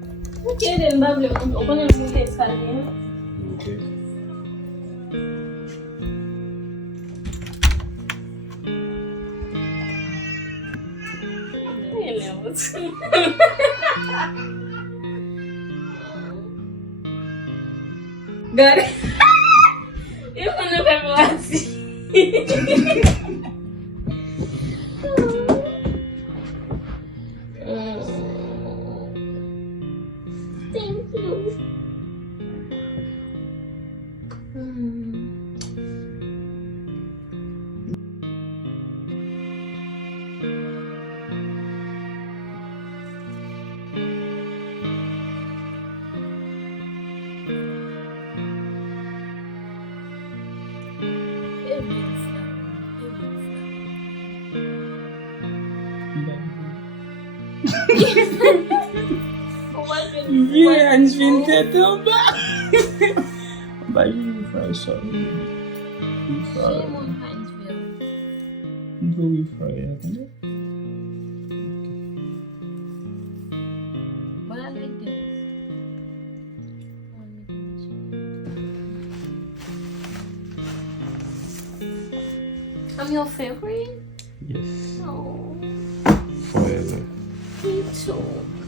Okay, then Bible open your book is calling. Okay. Got it. You can never watch Thank you. Yeah, ich bin Tetomba. Aber ich war sorry. Ich war. Du ich war ja, ne? But I like this. I'm your favorite? Yes. Oh, Forever. me too.